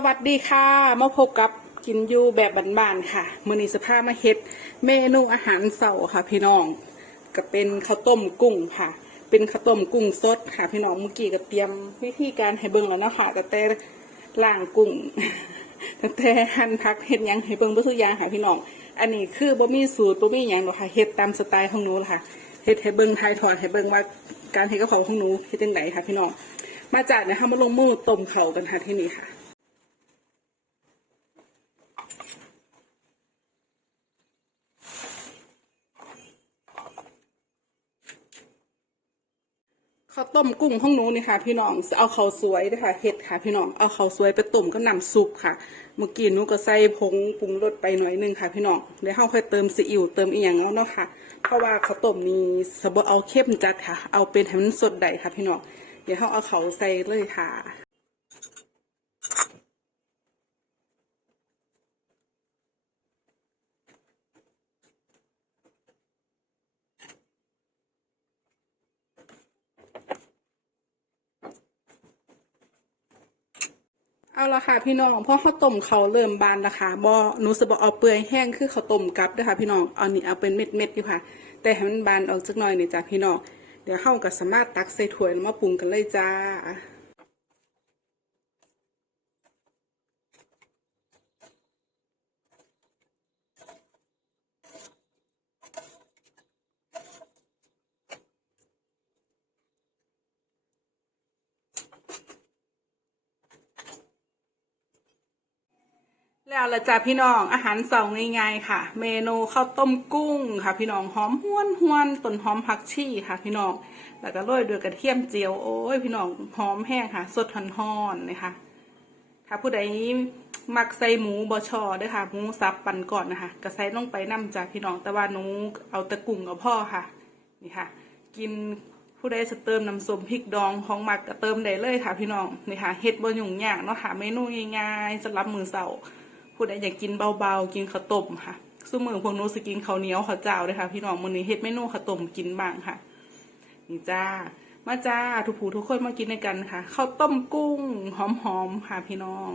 สวัสดีค่ะ มาพบกับกินยูแบบบ้านๆค่ะมือนี้สภาพมาเฮ็ดเมนูอาหารเสาร์ค่ะ พี่น้องก็เป็นข้าวต้มกุ้งค่ะ เป็นข้าวต้มกุ้งสดค่ะ พี่น้องเมื่อกี้ก็เตรียมวิธีการให้เบิ่งแล้วเนาะค่ะแต่แต่ล่างกุ้งแต่แต่หั่นพักเฮ็ดยังให้เบิ่งบ่ทุกอย่างค่ะพี่น้องอันนี้คือบ่มีสูตรบ่มีหยังหรอกค่ะเฮ็ดตามสไตล์ของหนูค่ะเฮ็ดให้เบิ่งทายทอดให้เบิ่งว่าการเฮ็ดกับของของหนูเฮ็ดจังไดค่ะ พี่น้องมาจากนี่ยค่ะมาลงมือต้มเขากันค่ะที่นี่ค่ะ ข้าวต้มกุ้งของหนูนี่ค่ะ พี่น้องเอาข้าวสวยนะคะเห็ดค่ะ พี่น้องเอาข้าวสวยไปต้มกับน้ำซุปค่ะ เมื่อกี้หนูก็ใส่ผงปรุงรสไปหน่อยนึงค่ะ พี่น้องเดี๋ยวเราค่อยเติมซีอิ๊วเติมอีกอย่างแล้วเนาะค่ะ เพราะว่าข้าวต้มนี้สบเอาเข้มจัดค่ะ เอาเป็นให้มันสดได้ค่ะ พี่น้องเดี๋ยวเราเอาเขาใส่เลยค่ะ แล้วค่ะพี่น้องเพราะข้าวต้มเขาเริ่มบานและค่ะบ่หนูสบเอาเปื่อยแห้งคือข้าวต้มกับด้วยค่ะพี่น้องเอานี่เอาเป็นเม็ดเม็ดๆอยู่ค่ะ แต่ให้มันบานออกจักหน่อยนี่จ้ะพี่น้องเดี๋ยวเข้ากับสามารถตักใส่ถ้วยแล้วมาปรุงกันเลยจ้า แล้วละจ้าพี่น้องอาหารเสาร์ง่ายๆค่ะ เมนูข้าวต้มกุ้งค่ะ พี่น้องหอมห้วนห้วนๆต้นหอมผักชีค่ะ พี่น้องแล้วก็โรยด้วยกระเทียมเจียวโอ้ยพี่น้องหอมแห้งค่ะ สดห่อนๆเลยค่ะ ถ้าผู้ใดมักใส่หมูบอชอด้วยค่ะหมูสับปั่นก่อนนะคะก็ใส่ลงไปน้ำจ้าพี่น้องแต่ว่าหนูเอาตะกุ้งกับพ่อค่ะนี่ค่ะ กินผู้ใดจะเติมน้ำส้มพริกดองของมักก็เติมได้เลยค่ะ พี่น้องนี่ค่ะเฮ็ดบ่ยุ่งยากเนาะค่ะเมนูง่ายๆสำหรับมือเช้า ผู้ใดอยากกินเบาๆ กินข้าวต้มค่ะสู้มือพวกนูสกินข้าวเหนียวข้าวเจ้าเลยค่ะ พี่น้องมื้อนี้เฮ็ดเมนูข้าวต้มกินบ้างค่ะ นี่จ้า มาจ้าทุกผู้ทุกคนมากินด้วยกันค่ะข้าวต้มกุ้งหอมๆค่ะพี่น้อง